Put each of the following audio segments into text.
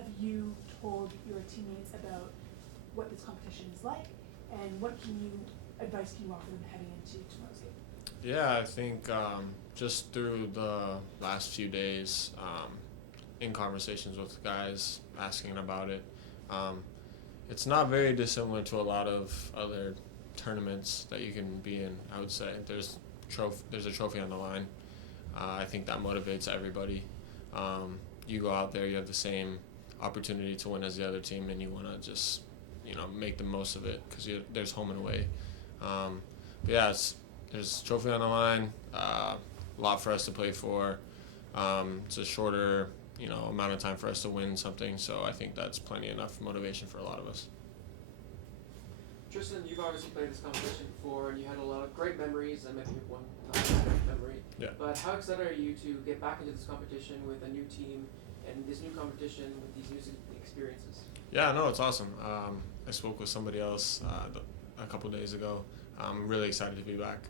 have you told your teammates about what this competition is like, and what advice can you offer them heading into tomorrow's game? Yeah, I think just through the last few days, in conversations with guys, asking about it, it's not very dissimilar to a lot of other tournaments that you can be in. I would say there's a trophy on the line. I think that motivates everybody. You go out there, you have the same opportunity to win as the other team, and you want to just make the most of it because there's home and away. But yeah, there's a trophy on the line, a lot for us to play for. It's a shorter amount of time for us to win something, so I think that's plenty enough motivation for a lot of us. Tristan, you've obviously played this competition before, and you had a lot of great memories, and maybe one memory. Yeah. But how excited are you to get back into this competition with a new team and this new competition with these new experiences? Yeah, no, it's awesome. I spoke with somebody else a couple days ago. I'm really excited to be back.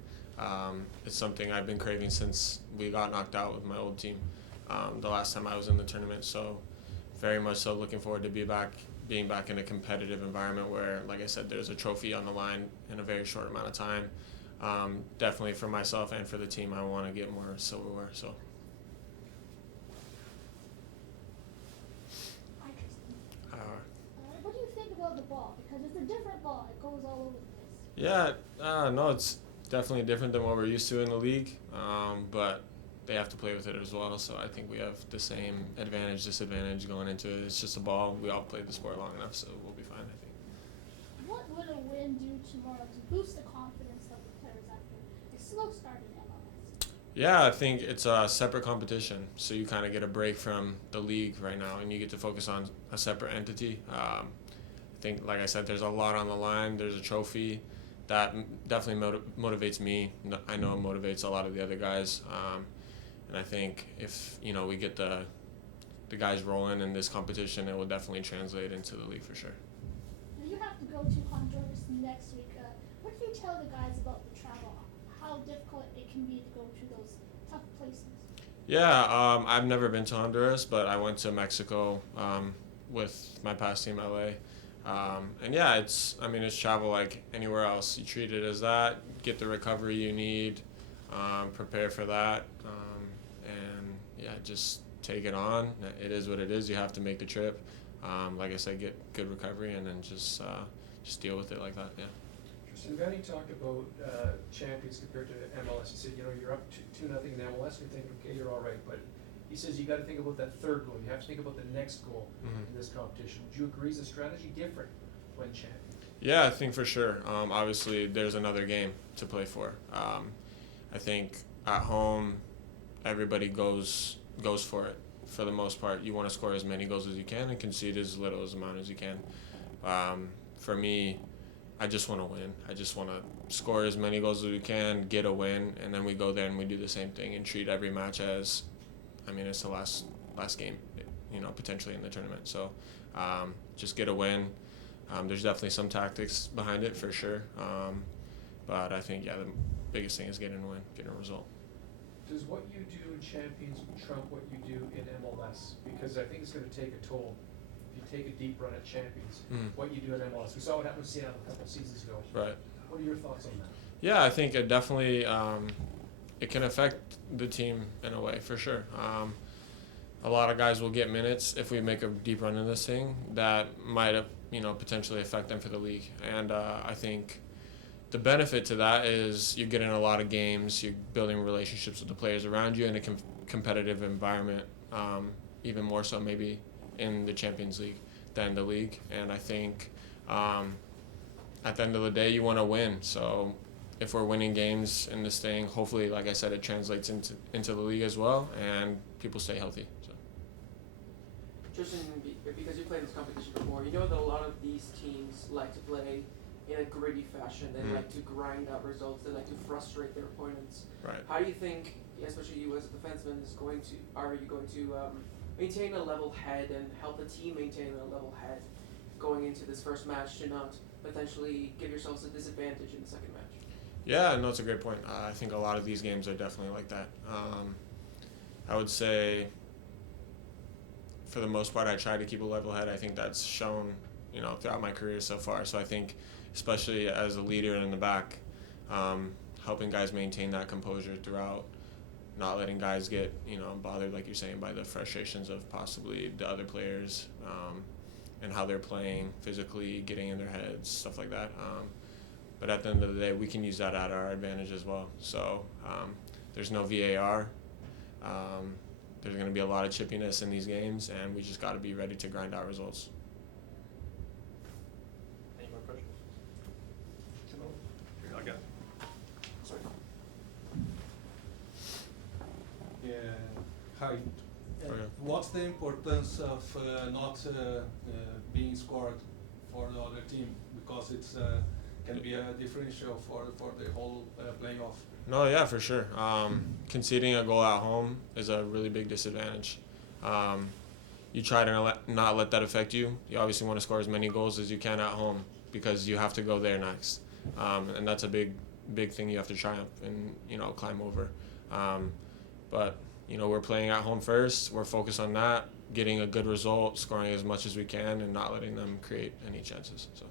It's something I've been craving since we got knocked out with my old team the last time I was in the tournament. So very much so looking forward to being back in a competitive environment where, like I said, there's a trophy on the line in a very short amount of time. Definitely for myself and for the team, I want to get more silverware. So. Hi, Tristan. What do you think about the ball? Because it's a different ball. It goes all over the place. Yeah, no, it's definitely different than what we're used to in the league, but they have to play with it as well. So I think we have the same advantage, disadvantage going into it. It's just a ball. We all played the sport long enough, so we'll be fine, I think. What would a win do tomorrow to boost the confidence of the players after a slow start in MLS? Yeah, I think it's a separate competition, so you kind of get a break from the league right now, and you get to focus on a separate entity. I think, like I said, there's a lot on the line. There's a trophy that definitely motivates me. I know it motivates a lot of the other guys, and I think if we get the guys rolling in this competition, it will definitely translate into the league for sure. You have to go to Honduras next week. What can you tell the guys about the travel? How difficult it can be to go to those tough places? Yeah, I've never been to Honduras, but I went to Mexico with my past team, LA. And yeah, it's travel like anywhere else. You treat it as that, get the recovery you need, prepare for that, and yeah, just take it on. It is what it is. You have to make the trip. Like I said, get good recovery, and then just deal with it like that. Yeah. Tristan, Vanny talked about champions compared to MLS. He said, you're up 2-0 in MLS, and you think, okay, you're all right, but he says you got to think about that third goal. You have to think about the next goal in this competition. Would you agree? Is the strategy different when champion? Yeah, I think for sure. Obviously, there's another game to play for. I think at home, everybody goes for it. For the most part, you want to score as many goals as you can and concede as little amount as you can. For me, I just want to win. I just want to score as many goals as we can, get a win, and then we go there and we do the same thing and treat every match as, it's the last game, potentially in the tournament. So just get a win. There's definitely some tactics behind it for sure. But I think, the biggest thing is getting a win, getting a result. Does what you do in Champions trump what you do in MLS? Because I think it's going to take a toll. If you take a deep run at Champions, what you do in MLS. We saw what happened with Seattle a couple of seasons ago. Right. What are your thoughts on that? Yeah, I think it definitely it can affect the team in a way, for sure. A lot of guys will get minutes if we make a deep run in this thing that might potentially affect them for the league. And I think the benefit to that is you're getting a lot of games, you're building relationships with the players around you in a competitive environment, even more so maybe in the Champions League than the league. And I think at the end of the day, you want to win. So if we're winning games in this thing, hopefully, like I said, it translates into the league as well, and people stay healthy. So. Tristan, because you played this competition before, you know that a lot of these teams like to play in a gritty fashion. They like to grind out results. They like to frustrate their opponents. Right. How do you think, especially you as a defenseman, are you going to maintain a level head and help the team maintain a level head going into this first match to not potentially give yourselves a disadvantage in the second match? Yeah, no, it's a great point. I think a lot of these games are definitely like that. I would say for the most part, I try to keep a level head. I think that's shown, throughout my career so far. So I think, especially as a leader in the back, helping guys maintain that composure throughout, not letting guys get, bothered, like you're saying, by the frustrations of possibly the other players, and how they're playing physically, getting in their heads, stuff like that. But at the end of the day, we can use that at our advantage as well. So there's no VAR. There's going to be a lot of chippiness in these games, and we just got to be ready to grind out results. Any more questions? Here, again. Sorry. Yeah. Hi. Okay. What's the importance of not being scored for the other team? Because it's can be a differential for the whole playoff. No, yeah, for sure. Conceding a goal at home is a really big disadvantage. You try to not let that affect you. You obviously want to score as many goals as you can at home because you have to go there next. And that's a big thing you have to triumph and, climb over. But, we're playing at home first. We're focused on that, getting a good result, scoring as much as we can, and not letting them create any chances. So.